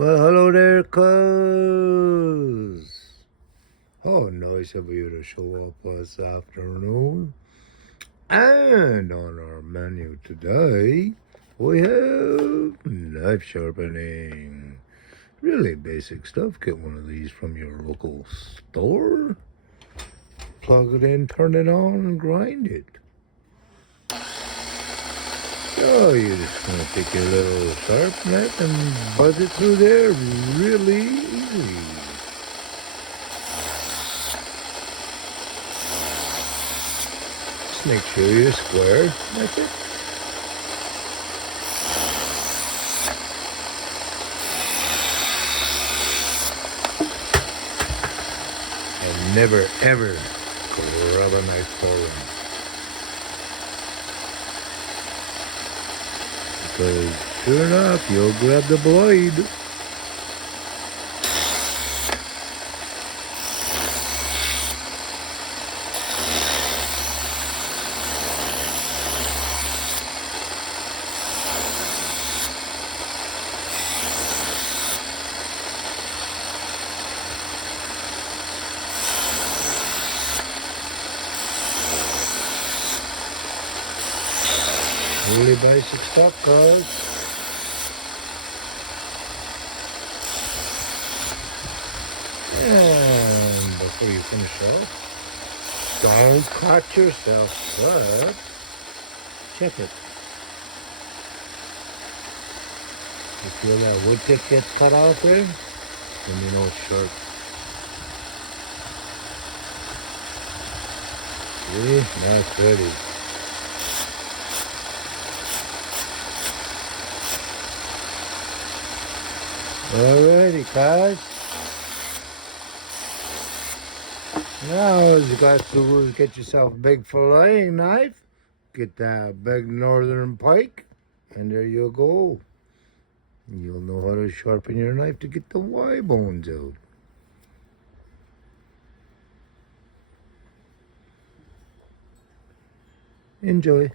Well, hello there, cuz. Oh, nice of you to show up this afternoon. And on our menu today, we have knife sharpening. Really basic stuff. Get one of these from your local store. Plug it in, turn it on, and grind it. So you're just going to take your little sharp knife and buzz it through there really easy. Just make sure you're square. That's it. And never ever grab a knife forward. Because sure enough, you'll grab the blade. Really basic stuff, cuz. And before you finish off, don't cut yourself, but check it. You feel that wood tip gets cut off there? Then you know it's sharp. See? Now it's ready. Alrighty, guys. Now, you got to get yourself a big filleting knife. Get that big northern pike, and there you go. You'll know how to sharpen your knife to get the Y bones out. Enjoy.